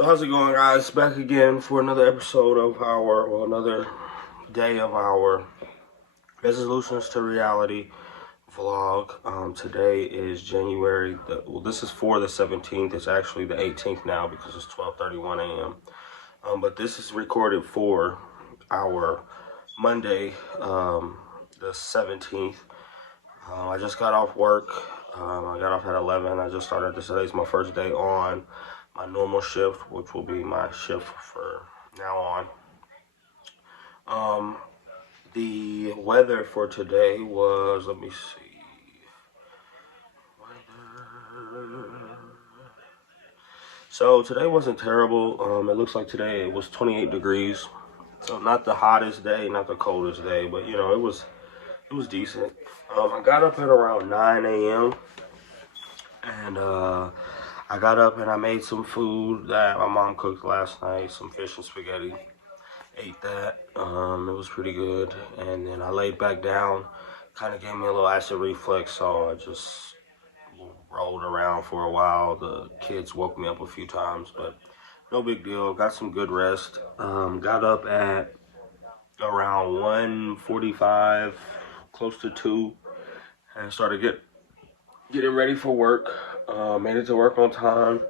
So how's it going, guys? Back again for another episode of another day of our Resolutions to Reality vlog. Today is this is for the 17th. It's actually the 18th now because it's 12:31 a.m. But this is recorded for our Monday, the 17th. I just got off work. I got off at 11. I just started today's my first day on my normal shift, which will be my shift for now on. The weather for today was, let me see. So today wasn't terrible. It looks like today it was 28 degrees. So not the hottest day, not the coldest day, but you know, it was decent. I got up at around 9 a.m. and I got up and I made some food that my mom cooked last night, some fish and spaghetti. Ate that. It was pretty good. And then I laid back down, kind of gave me a little acid reflux, so I just rolled around for a while. The kids woke me up a few times, but no big deal. Got some good rest. Got up at around 1:45, close to 2, and started getting ready for work. Made it to work on time.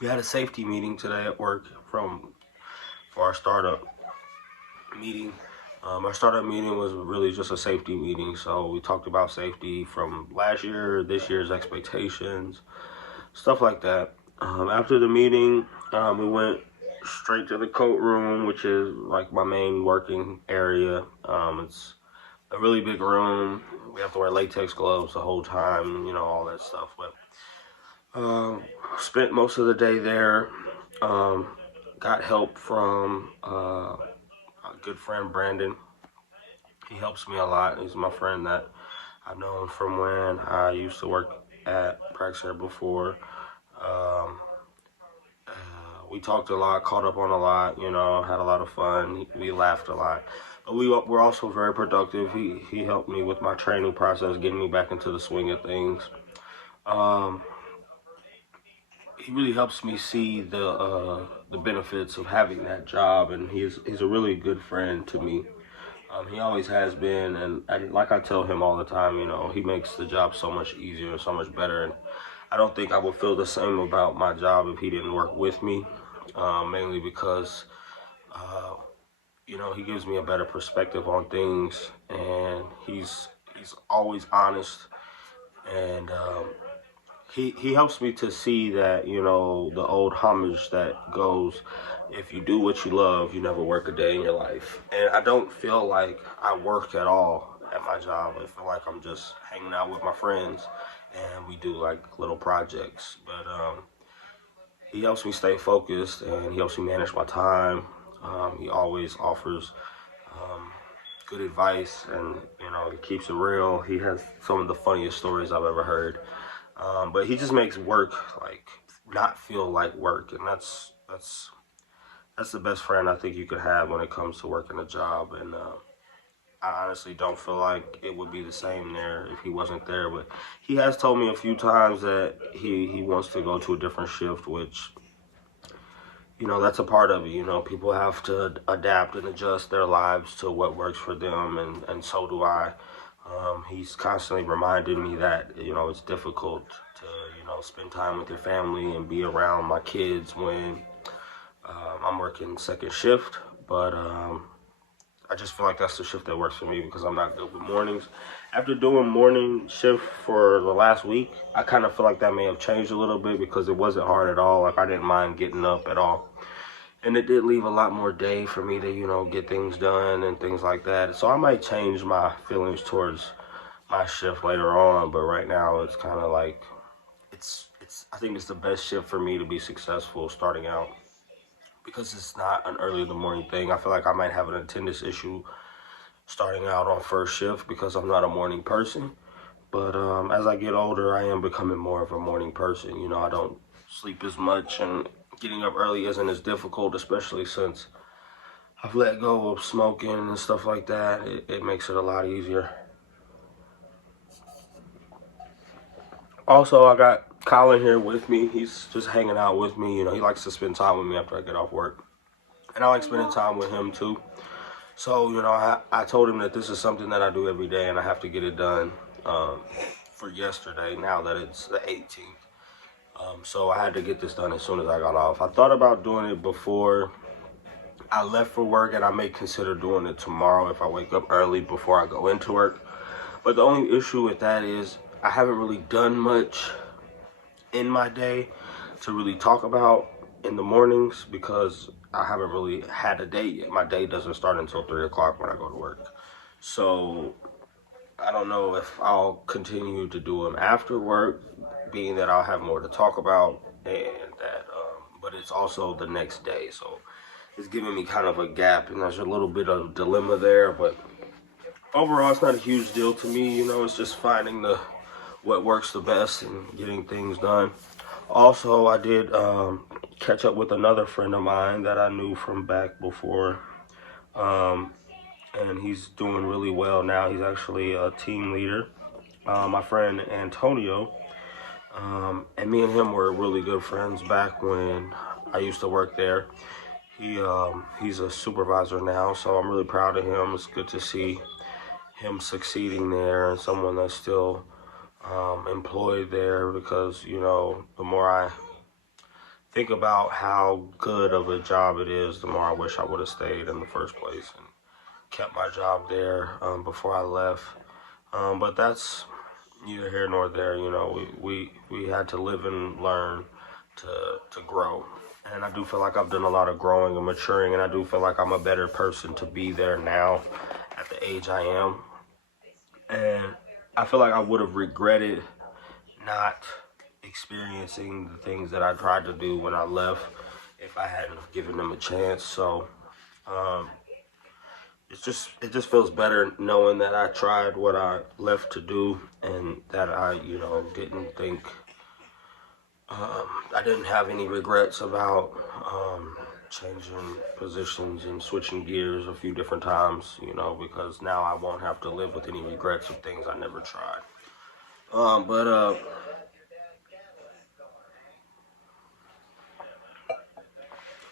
We had a safety meeting today at work for our startup meeting. Our startup meeting was really just a safety meeting, so we talked about safety from last year, this year's expectations, stuff like that. After the meeting, we went straight to the coat room, which is like my main working area. It's a really big room. We have to wear latex gloves the whole time, you know, all that stuff. But spent most of the day there. Got help from a good friend, Brandon. He helps me a lot. He's my friend that I've known from when I used to work at Praxair before. We talked a lot, caught up on a lot, you know, had a lot of fun. We laughed a lot. But we were also very productive. He helped me with my training process, getting me back into the swing of things. He really helps me see the benefits of having that job, and he's a really good friend to me. He always has been, and like I tell him all the time, you know, he makes the job so much easier, so much better, and I don't think I would feel the same about my job if he didn't work with me, mainly because, you know, he gives me a better perspective on things, and he's always honest, and he helps me to see that, you know, the old homage that goes, if you do what you love, you never work a day in your life. And I don't feel like I work at all at my job. I feel like I'm just hanging out with my friends and we do like little projects. But he helps me stay focused and he helps me manage my time. He always offers good advice, and you know, he keeps it real. He has some of the funniest stories I've ever heard. But he just makes work like not feel like work, and that's the best friend I think you could have when it comes to working a job. And I honestly don't feel like it would be the same there if he wasn't there. But he has told me a few times that he wants to go to a different shift, which, you know, that's a part of it. You know, people have to adapt and adjust their lives to what works for them, and so do I. He's constantly reminded me that, you know, it's difficult to, you know, spend time with your family and be around my kids when I'm working second shift. But I just feel like that's the shift that works for me because I'm not good with mornings. After doing morning shift for the last week, I kind of feel like that may have changed a little bit because it wasn't hard at all. Like, I didn't mind getting up at all. And it did leave a lot more day for me to, you know, get things done and things like that. So I might change my feelings towards my shift later on. But right now, it's kind of like, I think it's the best shift for me to be successful starting out. Because it's not an early in the morning thing. I feel like I might have an attendance issue starting out on first shift because I'm not a morning person. But as I get older, I am becoming more of a morning person. You know, I don't sleep as much, and getting up early isn't as difficult, especially since I've let go of smoking and stuff like that. It makes it a lot easier. Also, I got Colin here with me. He's just hanging out with me. You know, he likes to spend time with me after I get off work. And I like spending time with him too. So, you know, I told him that this is something that I do every day and I have to get it done for yesterday, now that it's the 18th. So I had to get this done as soon as I got off. I thought about doing it before I left for work, and I may consider doing it tomorrow if I wake up early before I go into work. But the only issue with that is I haven't really done much in my day to really talk about in the mornings because I haven't really had a day yet. My day doesn't start until 3 o'clock when I go to work. So I don't know if I'll continue to do them after work, being that I'll have more to talk about, and that, but it's also the next day. So it's giving me kind of a gap, and there's a little bit of dilemma there, but overall it's not a huge deal to me. You know, it's just finding what works the best and getting things done. Also, I did catch up with another friend of mine that I knew from back before, and he's doing really well now. He's actually a team leader. My friend Antonio, and me and him were really good friends back when I used to work there. He's a supervisor now, so I'm really proud of him. It's good to see him succeeding there and someone that's still employed there, because, you know, the more I think about how good of a job it is, the more I wish I would have stayed in the first place and kept my job there before I left. But that's neither here nor there. You know, we had to live and learn to grow. And I do feel like I've done a lot of growing and maturing, and I do feel like I'm a better person to be there now at the age I am. And I feel like I would have regretted not experiencing the things that I tried to do when I left if I hadn't given them a chance. So it just feels better knowing that I tried what I left to do, and that I, you know, didn't think I didn't have any regrets about changing positions and switching gears a few different times, you know, because now I won't have to live with any regrets of things I never tried.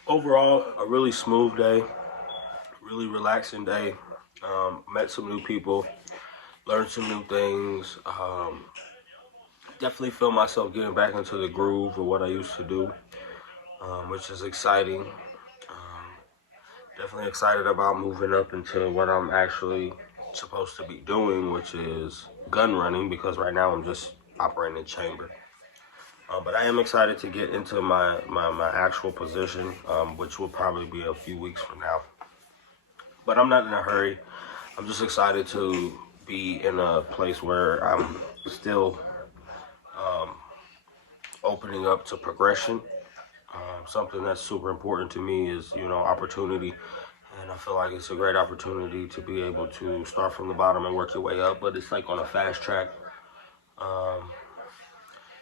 Overall, a really smooth day, really relaxing day. Met some new people, learned some new things. Definitely feel myself getting back into the groove of what I used to do, which is exciting. Definitely excited about moving up into what I'm actually supposed to be doing, which is gun running, because right now I'm just operating a chamber. But I am excited to get into my actual position, which will probably be a few weeks from now. But I'm not in a hurry. I'm just excited to be in a place where I'm still opening up to progression. Something that's super important to me is, you know, opportunity. And I feel like it's a great opportunity to be able to start from the bottom and work your way up, but it's like on a fast track.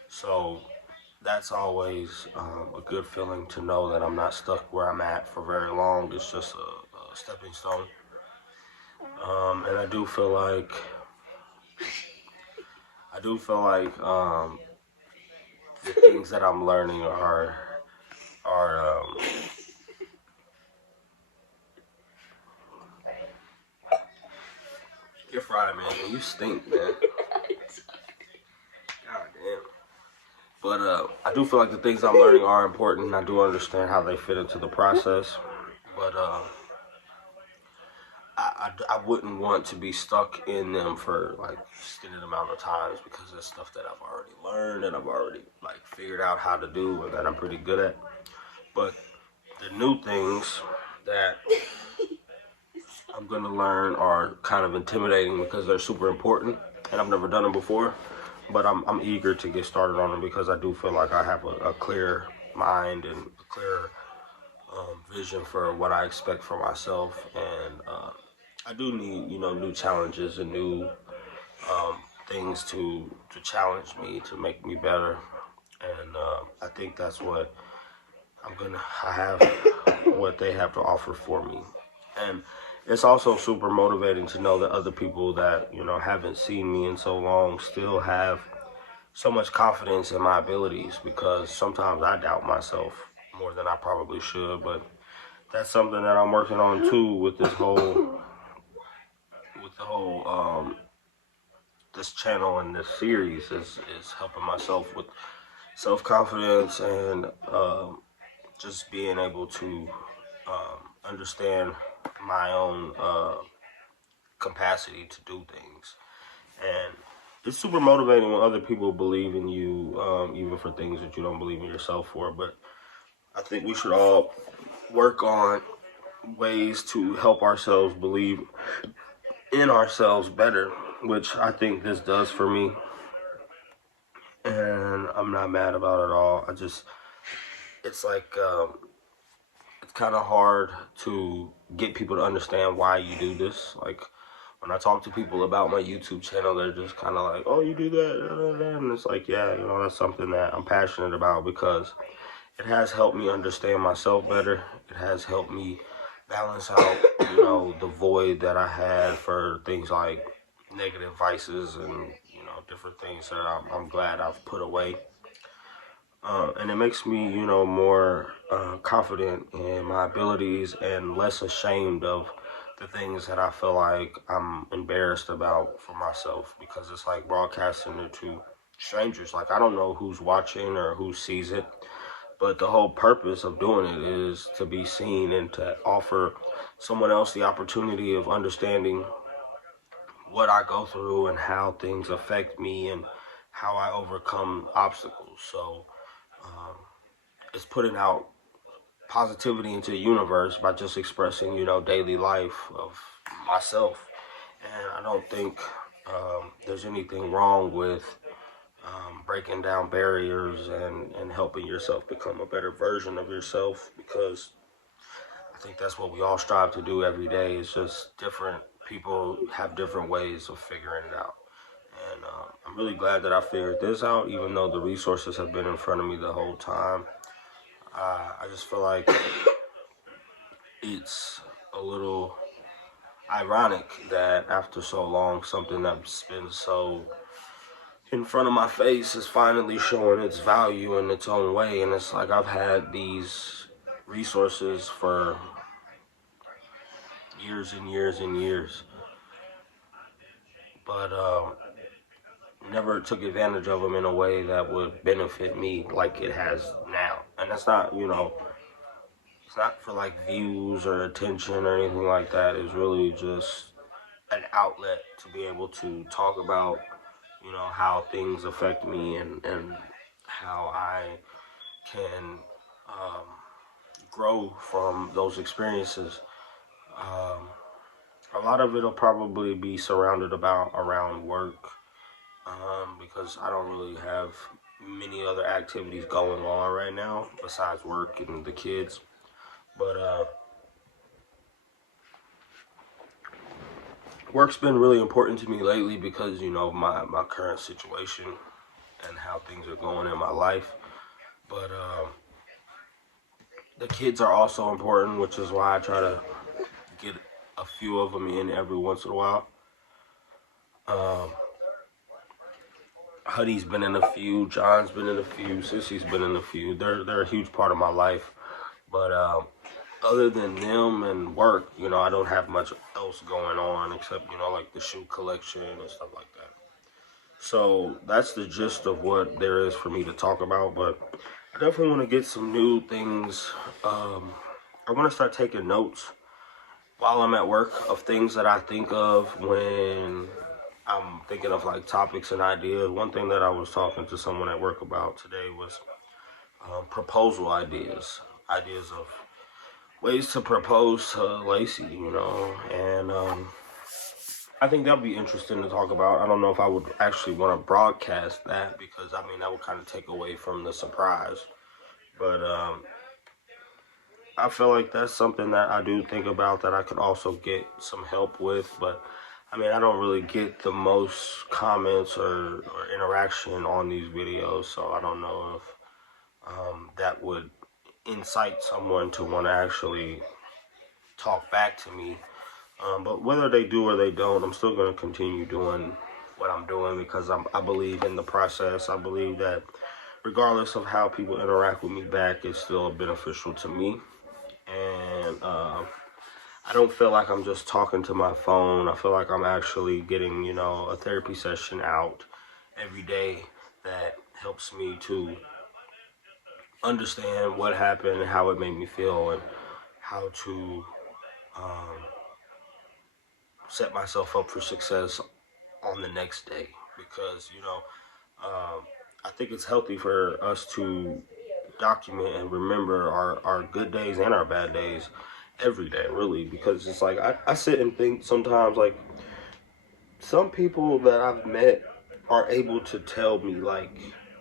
So that's always a good feeling, to know that I'm not stuck where I'm at for very long. It's just a stepping stone. And I do feel like the things that I'm learning are you're fried, man. You stink, man. God damn. But I do feel like the things I'm learning are important. I do understand how they fit into the process. But I wouldn't want to be stuck in them for like extended amount of times, because it's stuff that I've already learned and I've already like figured out how to do and that I'm pretty good at. But the new things that I'm gonna learn are kind of intimidating because they're super important and I've never done them before. But I'm eager to get started on them, because I do feel like I have a clear mind and a clear vision for what I expect for myself. And I do need, you know, new challenges and new things to challenge me, to make me better. And I think that's what I have what they have to offer for me. And it's also super motivating to know that other people that, you know, haven't seen me in so long still have so much confidence in my abilities, because sometimes I doubt myself more than I probably should. But that's something that I'm working on too with this whole this channel and this series is helping myself with self-confidence and just being able to understand my own capacity to do things. And it's super motivating when other people believe in you, even for things that you don't believe in yourself for. But I think we should all work on ways to help ourselves believe in ourselves better, which I think this does for me. And I'm not mad about it at all. It's like, it's kind of hard to get people to understand why you do this. Like, when I talk to people about my YouTube channel, they're just kind of like, oh, you do that? And it's like, yeah, that's something that I'm passionate about, because it has helped me understand myself better. It has helped me balance out, the void that I had for things like negative vices and, different things that I'm glad I've put away. And it makes me, more confident in my abilities and less ashamed of the things that I feel like I'm embarrassed about for myself, because it's like broadcasting it to strangers. Like, I don't know who's watching or who sees it, but the whole purpose of doing it is to be seen and to offer someone else the opportunity of understanding what I go through and how things affect me and how I overcome obstacles. So it's putting out positivity into the universe by just expressing, daily life of myself. And I don't think there's anything wrong with breaking down barriers and helping yourself become a better version of yourself, because I think that's what we all strive to do every day. It's just different people have different ways of figuring it out. And I'm really glad that I figured this out, even though the resources have been in front of me the whole time. I just feel like it's a little ironic that after so long, something that's been so in front of my face is finally showing its value in its own way. And it's like I've had these resources for years and years and years, but never took advantage of them in a way that would benefit me like it has now. And that's not, it's not for like views or attention or anything like that. It's really just an outlet to be able to talk about, how things affect me and how I can grow from those experiences. A lot of it'll probably be surrounded around work, because I don't really have many other activities going on right now besides work and the kids. But work's been really important to me lately because, my current situation and how things are going in my life. But the kids are also important, which is why I try to get a few of them in every once in a while. Huddy's been in a few, John's been in a few, Sissy's been in a few. They're a huge part of my life. But other than them and work, I don't have much else going on except, like the shoe collection and stuff like that. So that's the gist of what there is for me to talk about. But I definitely want to get some new things. I want to start taking notes while I'm at work of things that I think of when I'm thinking of like topics and ideas. One thing that I was talking to someone at work about today was proposal ideas of ways to propose to Lacey, and I think that would be interesting to talk about. I don't know if I would actually want to broadcast that, because that would kind of take away from the surprise. But I feel like that's something that I do think about that I could also get some help with. But I don't really get the most comments or interaction on these videos, so I don't know if that would incite someone to want to actually talk back to me. But whether they do or they don't, I'm still going to continue doing what I'm doing, because I believe in the process. I believe that regardless of how people interact with me back, it's still beneficial to me. And I don't feel like I'm just talking to my phone. I feel like I'm actually getting, you know, a therapy session out every day that helps me to understand what happened and how it made me feel, and how to um, set myself up for success on the next day. Because, you know, I think it's healthy for us to document and remember our good days and our bad days every day, really. Because it's like, I sit and think sometimes, like, some people that I've met are able to tell me, like,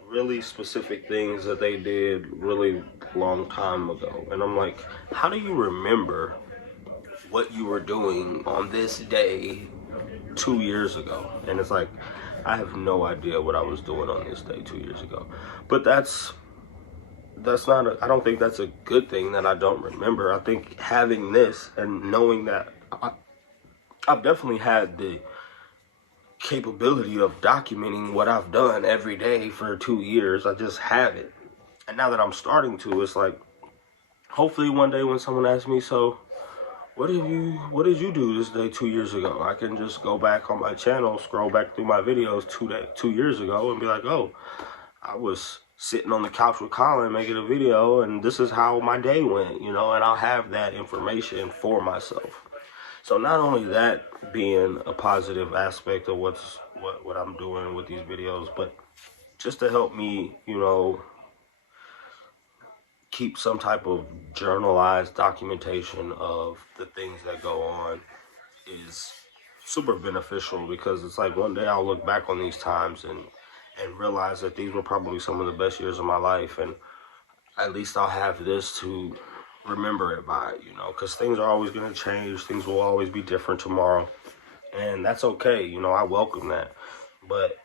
really specific things that they did really long time ago. And I'm like, how do you remember what you were doing on this day 2 years ago? And it's like, I have no idea what I was doing on this day 2 years ago. But that's not I don't think that's a good thing that I don't remember. I think having this and knowing that I've definitely had the capability of documenting what I've done every day for 2 years. I just have it. And now that I'm starting to, it's like, hopefully one day when someone asks me, so what did you do this day 2 years ago? I can just go back on my channel, scroll back through my videos 2 years ago, and be like, oh, I was sitting on the couch with Colin making a video, and this is how my day went, you know, and I'll have that information for myself. So not only that being a positive aspect of what I'm doing with these videos, but just to help me, you know, keep some type of journalized documentation of the things that go on is super beneficial. Because it's like, one day I'll look back on these times and realize that these were probably some of the best years of my life, and at least I'll have this to remember it by, you know, because things are always going to change. Things will always be different tomorrow, and that's okay. You know, I welcome that. But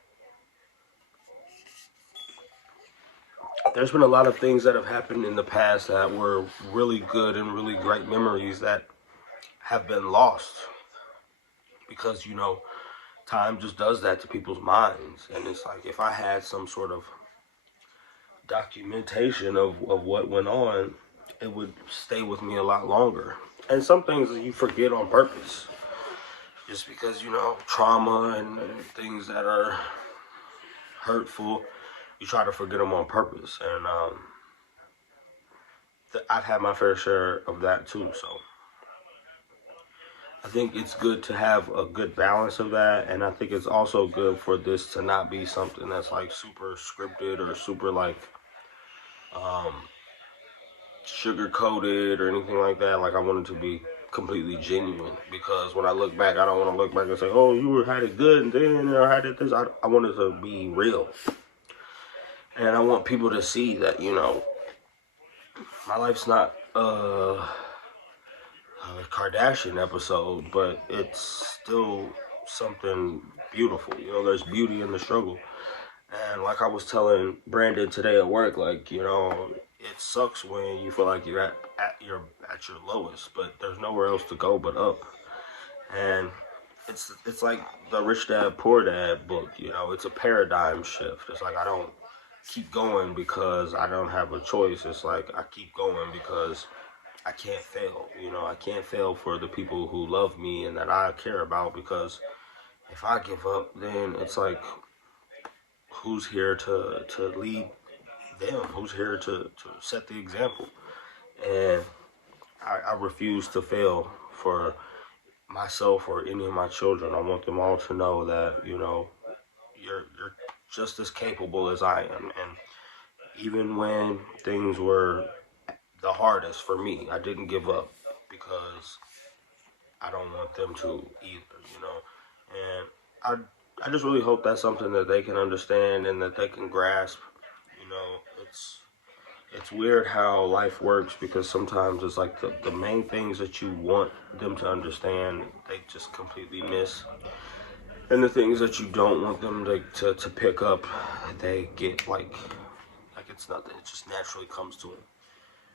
there's been a lot of things that have happened in the past that were really good and really great memories that have been lost, because, you know, time just does that to people's minds. And it's like, if I had some sort of documentation of what went on, it would stay with me a lot longer. And some things you forget on purpose, just because, you know, trauma and things that are hurtful, you try to forget them on purpose. And I've had my fair share of that too. So I think it's good to have a good balance of that. And I think it's also good for this to not be something that's like super scripted or super like sugar coated or anything like that. Like, I want it to be completely genuine, because when I look back, I don't want to look back and say, oh, you had it good and then, you know, I had it this. I want it to be real. And I want people to see that, you know, my life's not a Kardashian episode, but it's still something beautiful. You know, there's beauty in the struggle. And like I was telling Brandon today at work, like, you know, it sucks when you feel like you're at your lowest, but there's nowhere else to go but up. And it's like the Rich Dad Poor Dad book, you know, it's a paradigm shift. It's like, I don't keep going because I don't have a choice. It's like, I keep going because I can't fail. You know, I can't fail for the people who love me and that I care about, because if I give up, then it's like, who's here to lead them? Who's here to set the example? And I refuse to fail for myself or any of my children. I want them all to know that, you know, you're just as capable as I am. And even when things were the hardest for me, I didn't give up, because I don't want them to either, you know. And I just really hope that's something that they can understand and that they can grasp. You know, it's weird how life works, because sometimes it's like the main things that you want them to understand, they just completely miss. And the things that you don't want them to pick up, they get like it's nothing. It just naturally comes to them.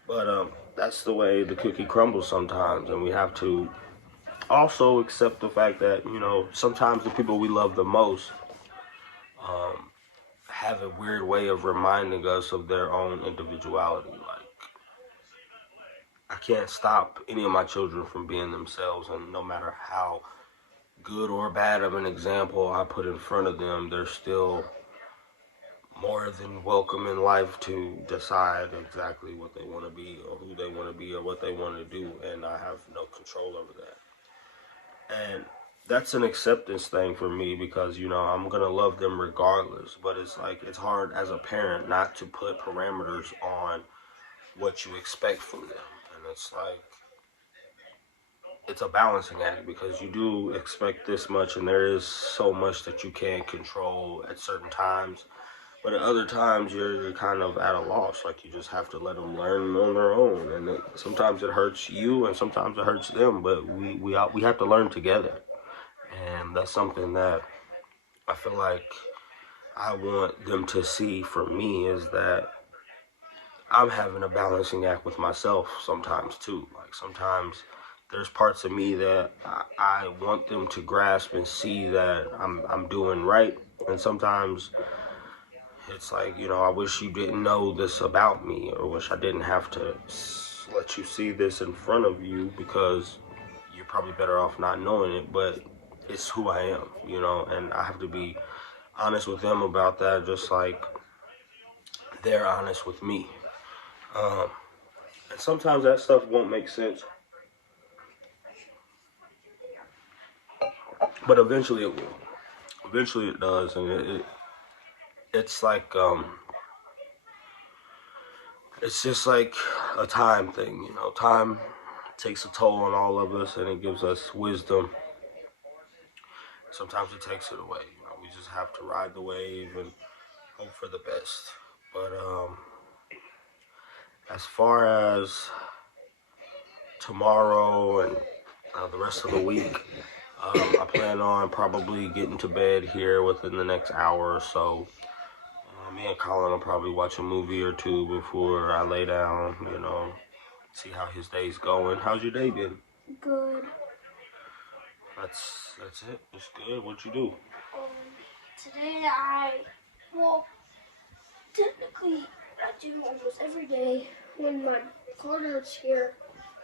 But that's the way the cookie crumbles sometimes, and we have to also accept the fact that, you know, sometimes the people we love the most have a weird way of reminding us of their own individuality. Like, I can't stop any of my children from being themselves, and no matter how good or bad of an example I put in front of them, they're still more than welcome in life to decide exactly what they want to be or who they want to be or what they want to do, and I have no control over that. And that's an acceptance thing for me because, you know, I'm going to love them regardless, but it's like it's hard as a parent not to put parameters on what you expect from them. And it's like it's a balancing act because you do expect this much and there is so much that you can't control at certain times. But at other times, you're kind of at a loss. Like, you just have to let them learn on their own. And sometimes it hurts you, and sometimes it hurts them. But we have to learn together. And that's something that I feel like I want them to see from me is that I'm having a balancing act with myself sometimes, too. Like, sometimes there's parts of me that I want them to grasp and see that I'm doing right. And sometimes it's like, you know, I wish you didn't know this about me, or wish I didn't have to let you see this in front of you because you're probably better off not knowing it, but it's who I am, you know, and I have to be honest with them about that, just like they're honest with me. And sometimes that stuff won't make sense, but eventually it will. Eventually it does, and it's like, it's just like a time thing, you know. Time takes a toll on all of us, and it gives us wisdom. Sometimes it takes it away. You know, we just have to ride the wave and hope for the best. But as far as tomorrow and the rest of the week, I plan on probably getting to bed here within the next hour or so. Me and Colin will probably watch a movie or two before I lay down, you know, see how his day's going. How's your day been? Good. That's it. It's good. What'd you do? Today technically I do almost every day when my partner's here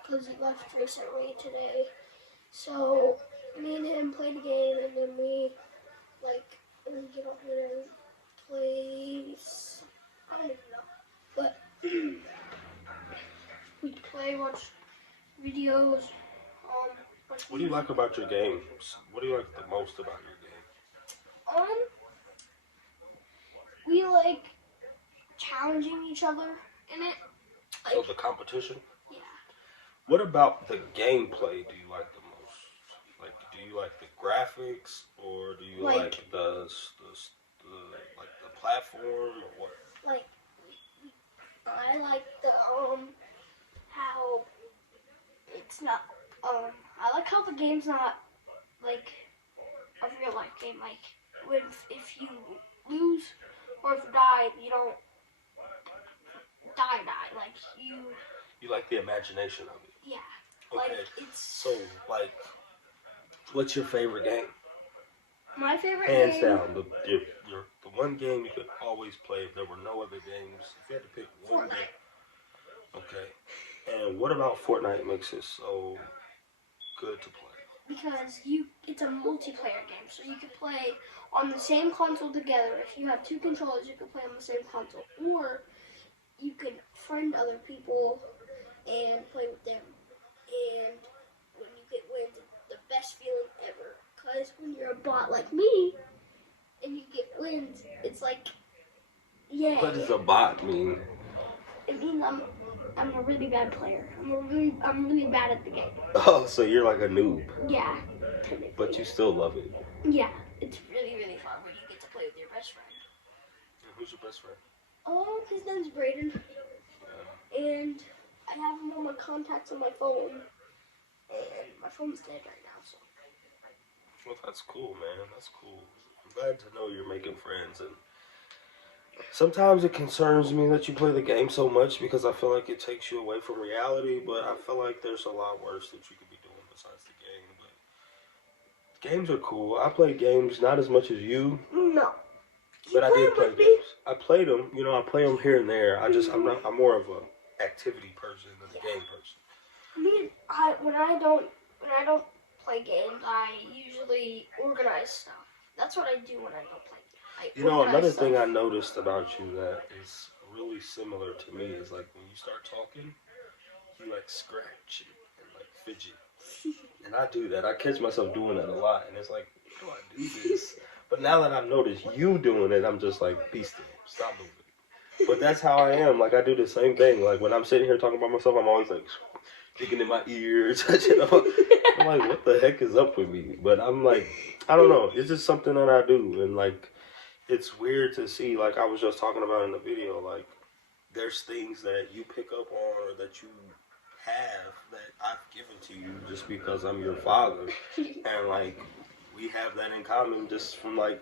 because he left recently today. So me and him played a game, and then we get on here and play. I don't even know, but we play, watch videos. What do you like about your games? What do you like the most about your game? We like challenging each other in it. Like, so the competition? Yeah. What about the gameplay do you like the most? Like, do you like the graphics, or do you like the platform, or what? Like, I like the how it's not I like how the game's not like a real life game. Like, if you lose or if you die, you don't die. Like, you like the imagination of it. Yeah. Okay. Like, it's so like, what's your favorite game? My favorite Hands game. down, the one game you could always play if there were no other games. If you had to pick one game. Okay. And what about Fortnite makes it so good to play? Because it's a multiplayer game, so you can play on the same console together. If you have two controllers, you can play on the same console, or you can friend other people and play with them. And when you get wins, it's the best feeling ever. Because when you're a bot like me and you get wins, it's like, yeah. What does a bot mean? It means I'm a really bad player. I'm really bad at the game. Oh, so you're like a noob. Yeah, technically. But you still love it. Yeah, it's really, really fun when you get to play with your best friend. And who's your best friend? His name's Brayden. And I have him on my contacts on my phone. And my phone's dead right now, so. Well, that's cool, man. That's cool. I'm glad to know you're making friends. And sometimes it concerns me that you play the game so much because I feel like it takes you away from reality, but I feel like there's a lot worse that you could be doing besides the game. But games are cool. I play games not as much as you. No. But I play did them play with me? games. I played them. You know, I play them here and there. I'm more of a activity person than a game person. When I don't play games, I usually organize stuff. That's what I do when I don't play games. You know, another thing I noticed about you that is really similar to me is like when you start talking, you like scratch and like fidget. And I do that. I catch myself doing that a lot. And it's like, why do I do this? But now that I've noticed you doing it, I'm just like, be still. Stop moving. But that's how I am. Like, I do the same thing. Like, when I'm sitting here talking about myself, I'm always like, digging in my ear, touching them. I'm like, what the heck is up with me? But I'm like, I don't know. It's just something that I do. And like, it's weird to see, like I was just talking about in the video, like, there's things that you pick up on or that you have that I've given to you just because I'm your father. And like, we have that in common just from like,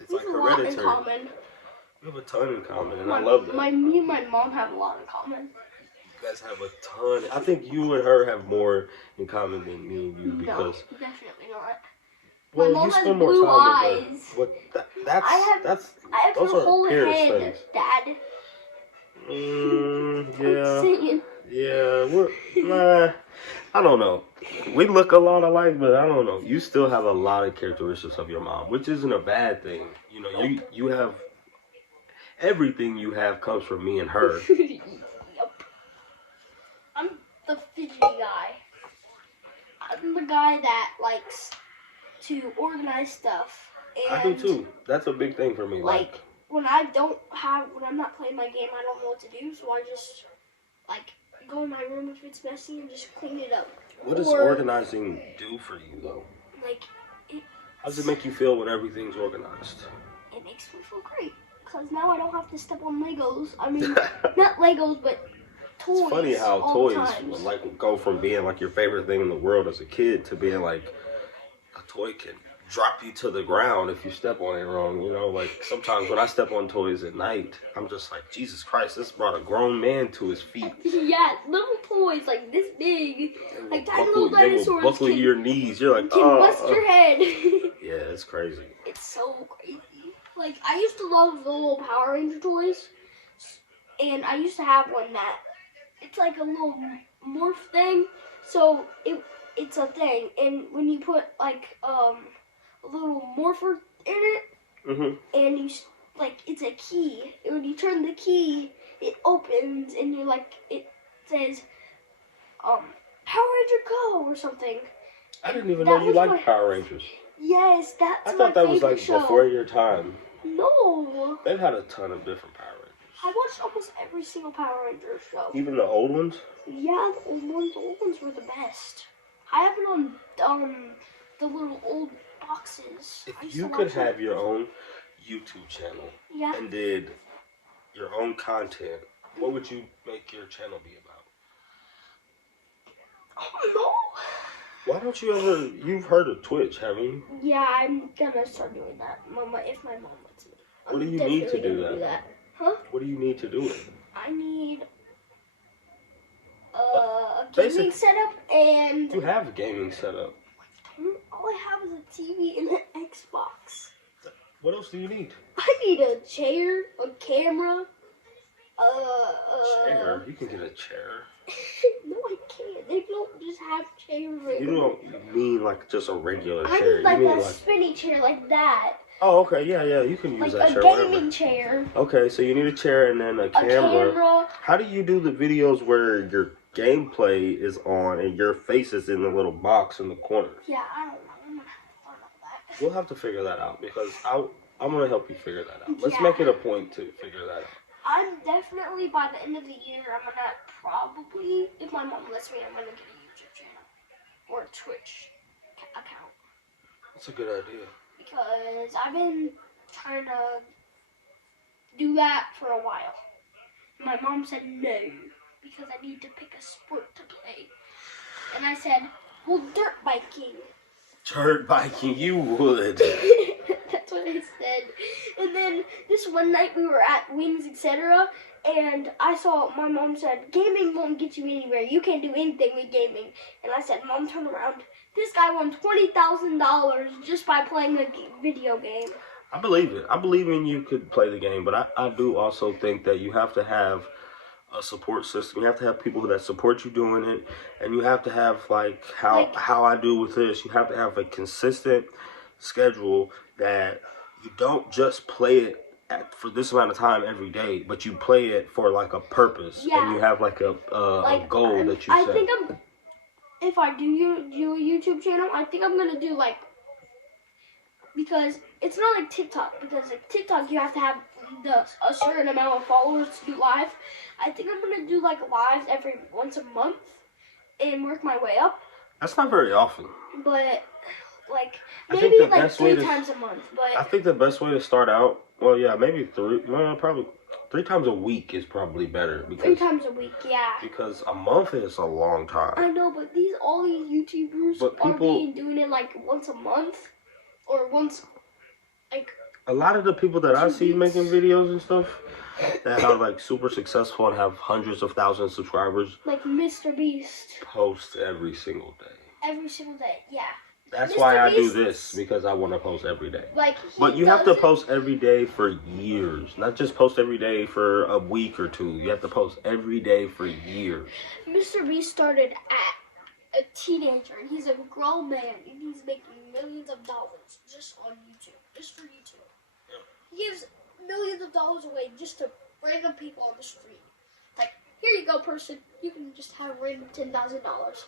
it's like hereditary. A lot in common. We have a ton in common, and I love that. Me and my mom have a lot in common. You guys have a ton. I think you and her have more in common than me and you because. No, definitely not. Well, my mom you spend has more blue time eyes. with her. But I have those her are whole appearance head, things. Dad. Yeah. Yeah, I don't know. We look a lot alike, but I don't know. You still have a lot of characteristics of your mom, which isn't a bad thing. You know, you have everything you have comes from me and her. Yep. I'm the fidgety guy. I'm the guy that likes to organize stuff. And I do too. That's a big thing for me. Like when I'm not playing my game, I don't know what to do, so I just like go in my room if it's messy and just clean it up. What does organizing do for you though? Like, how does it make you feel when everything's organized? It makes me feel great because now I don't have to step on Legos. I mean, not Legos, but toys. It's funny how toys like go from being like your favorite thing in the world as a kid to being like a toy can drop you to the ground if you step on it wrong. You know, like sometimes when I step on toys at night, I'm just like, Jesus Christ, this brought a grown man to his feet. Yeah, little toys like this big, like tiny little dinosaurs. They will buckle your knees. You're like, can bust your head. Yeah, it's crazy. It's so crazy. Like I used to love the little Power Ranger toys, and I used to have one that it's like a little morph thing. So it's a thing, and when you put like a little morpher in it, and you like it's a key. And when you turn the key, it opens, and you're like it says, Power Ranger Go or something. I didn't even know you liked Power Rangers. Yes, that's my favorite show. I thought that was like before your time. No. They've had a ton of different Power Rangers. I watched almost every single Power Ranger show. Even the old ones? Yeah, the old ones. The old ones were the best. I have it on the little old boxes. If you could have your own YouTube channel and did your own content, what would you make your channel be about? I don't know. Why don't you ever... You've heard of Twitch, haven't you? Yeah, I'm gonna start doing that. If my mom lets me. What do you need to do that? Huh? What do you need to do it? I need a gaming setup and... You have a gaming setup. All I have is a TV and an Xbox. What else do you need? I need a chair, a camera, chair? You can get a chair. No, I can't. They don't just have chairs. You don't mean like just a regular chair. I need like a spinny chair like that. Oh, okay, yeah, you can use that chair. Like a gaming chair. Okay, so you need a chair and then a camera. How do you do the videos where your gameplay is on and your face is in the little box in the corner? Yeah, I don't know that. We'll have to figure that out because I'm going to help you figure that out. Let's make it a point to figure that out. I'm definitely, by the end of the year, I'm going to probably, if my mom lets me, I'm going to get a YouTube channel or a Twitch account. That's a good idea. Because I've been trying to do that for a while. My mom said no, because I need to pick a sport to play. And I said, well, dirt biking. Dirt biking, you would. That's what I said. And then this one night we were at Wings, etc. And I saw, my mom said, gaming won't get you anywhere. You can't do anything with gaming. And I said, Mom, turn around. This guy won $20,000 just by playing a video game. I believe it. I believe in you could play the game, but I do also think that you have to have a support system. You have to have people that support you doing it, and you have to have like how I do with this. You have to have a consistent schedule that you don't just play it for this amount of time every day, but you play it for like a purpose, and you have like a goal that you set. I think if I do a YouTube channel, I think I'm gonna do like, because it's not like TikTok, because like TikTok you have to have a certain amount of followers to do live. I think I'm gonna do like lives every once a month and work my way up. That's not very often. But like maybe like 3 times a month. But I think the best way to start out, well, yeah, maybe probably 3 times a week is probably better. Because 3 times a week, yeah. Because a month is a long time. I know, but all these YouTubers are doing it like once a month or once like. A lot of the people that I see making videos and stuff that are like super successful and have hundreds of thousands of subscribers, like Mr. Beast, post every single day. Every single day, yeah. That's why I do this, because I want to post every day. But you have to post every day for years, not just post every day for a week or 2. You have to post every day for years. Mr. Beast started at a teenager, and he's a grown man, and he's making millions of dollars just on YouTube, just for YouTube. He gives millions of dollars away just to random people on the street. Like, here you go, person. You can just have random $10,000.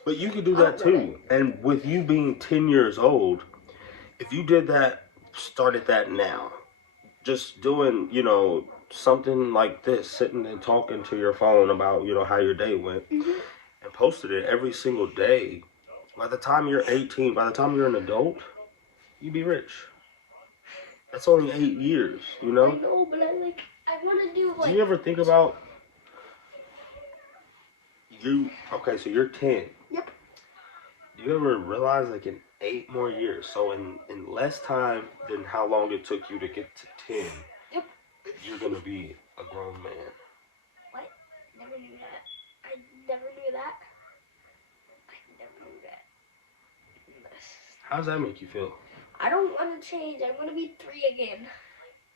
But you can do that too. And with you being 10 years old, if you did that, started that now, just doing, something like this, sitting and talking to your phone about, how your day went, and posted it every single day, by the time you're 18, by the time you're an adult, you'd be rich. That's only 8 years, I know, but I want to do Do you ever think about okay, so you're 10. Yep. Do you ever realize like in 8 more years, so in less time than how long it took you to get to 10, yep, you're going to be a grown man? What? Never knew that. I never knew that. I never knew that. How does that make you feel? I don't want to change. I want to be 3 again.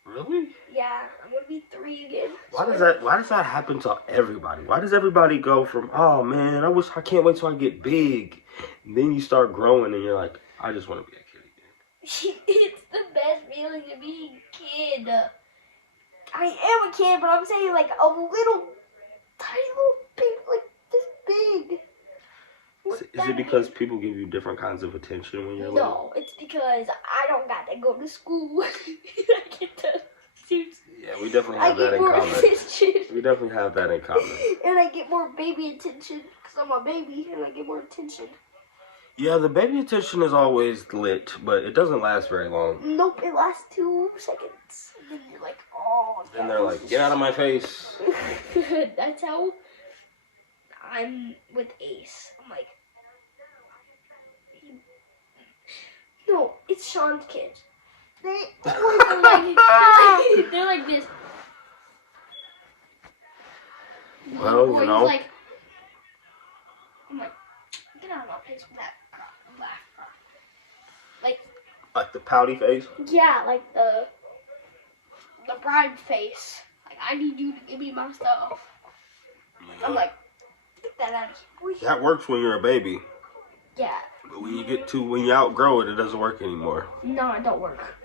Really? Yeah, I'm going to be 3 again. Why does that happen to everybody? Why does everybody go from, oh man, I can't wait till I get big, and then you start growing and you're like, I just want to be a kid again? It's the best feeling to be a kid. I am a kid, but I'm saying like a little, tiny little baby, like this big. Is it because people give you different kinds of attention when you're little? No, it's because I don't got to go to school. I get to Yeah, we definitely have that in common. Attention. We definitely have that in common. And I get more baby attention because I'm a baby, and I get more attention. Yeah, the baby attention is always lit, but it doesn't last very long. Nope, it lasts 2 seconds. And then you're like, oh. Then they're like, get out of my face. That's how I'm with Ace. I'm like, no, it's Sean's kids. They're like this. Well, Boy, I'm like, get out of my face with that. Like the pouty face? Yeah, like the bride face. Like, I need you to give me my stuff. Yeah. I'm like, get that out of here. That works when you're a baby. Yeah. But when you outgrow it, it doesn't work anymore. No, it don't work.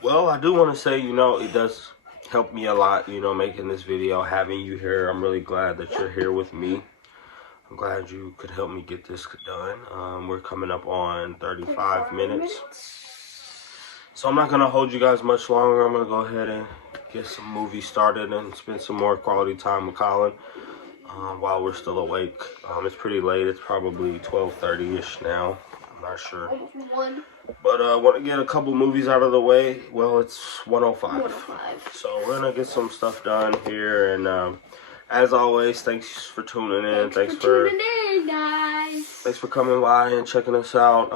Well, I do want to say, it does help me a lot, making this video, having you here. I'm really glad that you're here with me. I'm glad you could help me get this done. We're coming up on 35 minutes. So I'm not going to hold you guys much longer. I'm going to go ahead and get some movies started and spend some more quality time with Colin while we're still awake. It's pretty late. It's probably 12:30-ish now. I'm not sure. Almost 1. But I want to get a couple movies out of the way. Well, it's 1:05. 1:05. So we're going to get some stuff done here. And as always, thanks for tuning in. Thanks for tuning in, guys. Thanks for coming by and checking us out.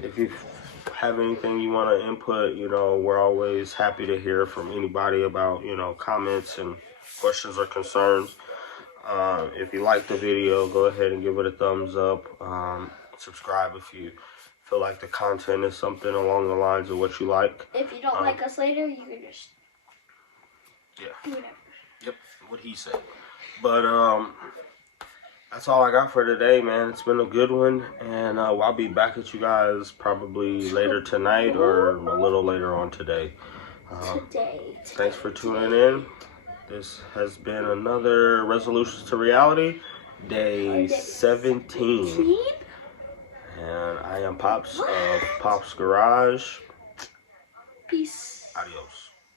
If you have anything you want to input, we're always happy to hear from anybody about, comments and questions or concerns. If you like the video, go ahead and give it a thumbs up. Subscribe if you feel like the content is something along the lines of what you like. If you don't like us later, you can just do whatever. Yep, what he said. But that's all I got for today, man. It's been a good one, and I'll be back at you guys probably later tonight or a little later on today. Thanks for tuning in. This has been another Resolutions to Reality, day 17. And I am Popz of Popz Garage. Peace. Adios.